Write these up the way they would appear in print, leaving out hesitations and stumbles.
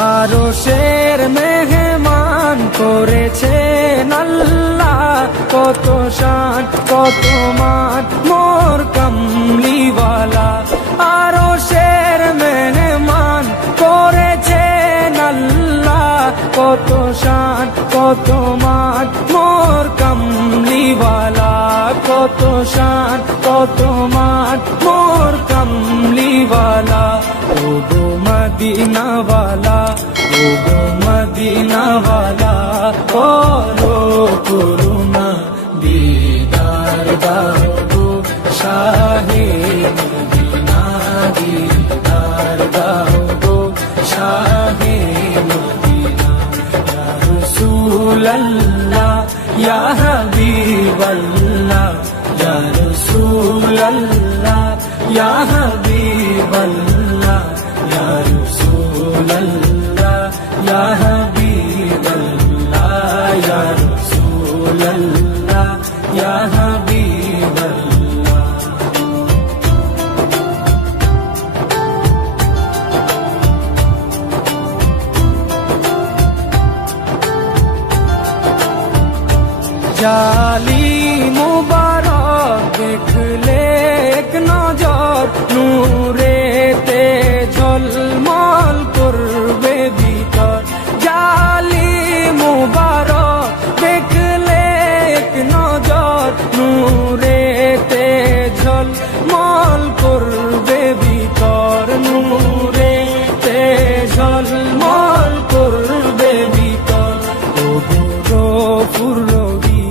আরশের মেহমান করেছেন আল্লাহ, কত শান কত মান মোর কামলিওয়ালা। আরশের মেহমান করেছেন আল্লাহ, কত শান কত মান মোর কামলিওয়ালা, কত শান কত মান মোর কামলিওয়ালা। ও গো মদিনাওয়ালা, ও গো মদিনাওয়ালা, করো করুণা দিদার দাও গো শাহে মদিনা, দিদার দাও গো শাহে মদিনা। ইয়া রাসূলাল্লাহ ইয়া হাবিবাল্লাহ, ইয়া রাসূলাল্লাহ ইয়া হাবিবাল্লাহ, ইয়া রাসূলাল্লাহ ইয়া হাবিবাল্লাহ, ইয়া রাসূলাল্লাহ ইয়া হাবিবাল্লাহ। জালি মুবারক দেখলে এক নজর, নূরেতে ঝলমল করবে ভিতর। জালি মুবারক দেখলে এক নজর, নূরেতে ঝলমল করবে ভিতর, নূরেতে ঝলমল করবে ভিতর। ও গো ফুরবি,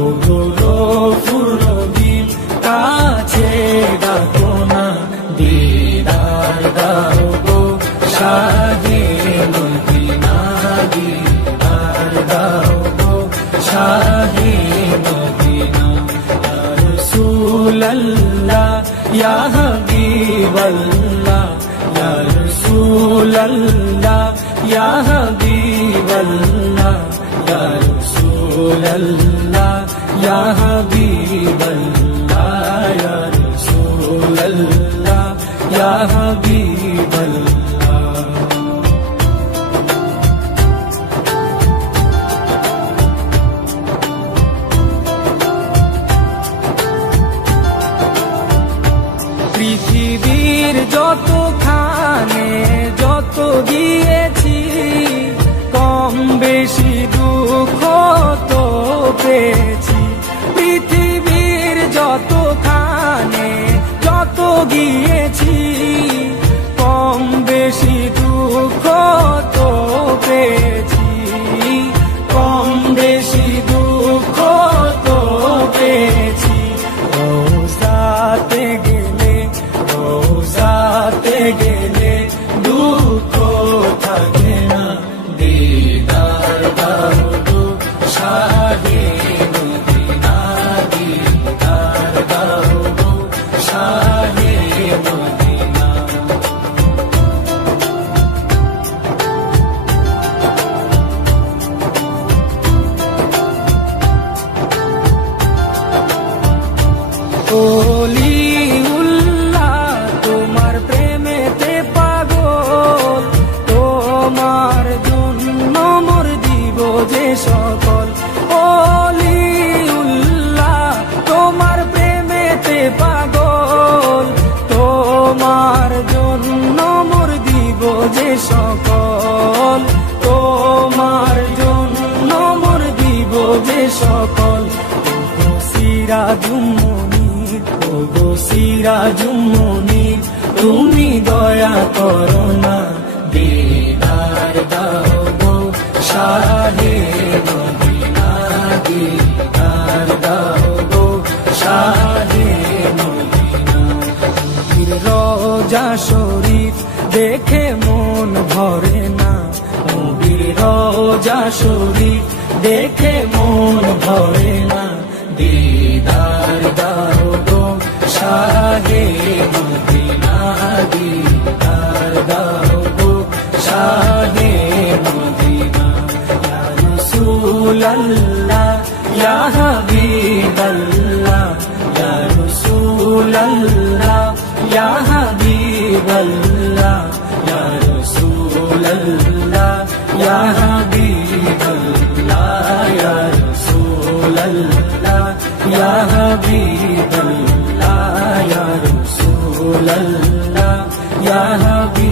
ও গো ফুরবি, কাছে ডাকো না দিদার দাও গো শাহে মদিনা, দিদার দাও গো শাহে মদিনা। ইয়া রাসূলাল্লাহ ইয়া হাবিবাল্লাহ, ইয়া রাসূলাল্লাহ ইয়া হাবিবাল্লাহ, ইয়া রাসূলাল্লাহ ইয়া হাবিবাল্লাহ, ইয়া রাসূলাল্লাহ ইয়া হাবিবাল্লাহ। পৃথিবীর যতখানে যত গিয়েছি, কম বেশি দুঃখ তো পেয়েছি। পৃথিবীর যতখানে যত গিয়েছি, কম বেশি দুঃখ তো পেয়েছি, কম বেশি দুঃখ তো পেয়েছি। রোজাতে গেলে, রোজাতে গেলে দুঃখ থাকে না, দিদার দাও গো শাহে মদিনা, দিদার দাও গো শাহে মদিনা। ওলিউল্লাহ তোমার প্রেমেতে পাগল, তোমার জন্য মোর দিব যে সকল। ওলিউল্লাহ তোমার প্রেমেতে পাগল, তোমার জন্য মোর দিব যে সকল, তোমার জন্য মোর দিব যে সকল। সিরাজুম মুনির, ও গো সিরাজুম মুনির, তুমি দয়া করো না দিদার দাও গো শাহে মদিনা, দিদার দাও গো শাহে মদিনা। নবীর রওজা শরীফ দেখে মন ভরে না, নবীর রওজা শরীফ দেখে মন ভরে না, দিদার দাও গো শাহে মদিনা, দিদার দাও গো শাহে মদিনা। ইয়া রাসূলাল্লাহ ইয়া হাবিবাল্লাহ, ইয়া রাসূলাল্লাহ ইয়া হাবিবাল্লাহ, ইয়া রাসূলাল্লাহ अल्लाह या हबीब अल्लाह या रसूल अल्लाह या हबीब अल्लाह या रसूल अल्लाह या हबीब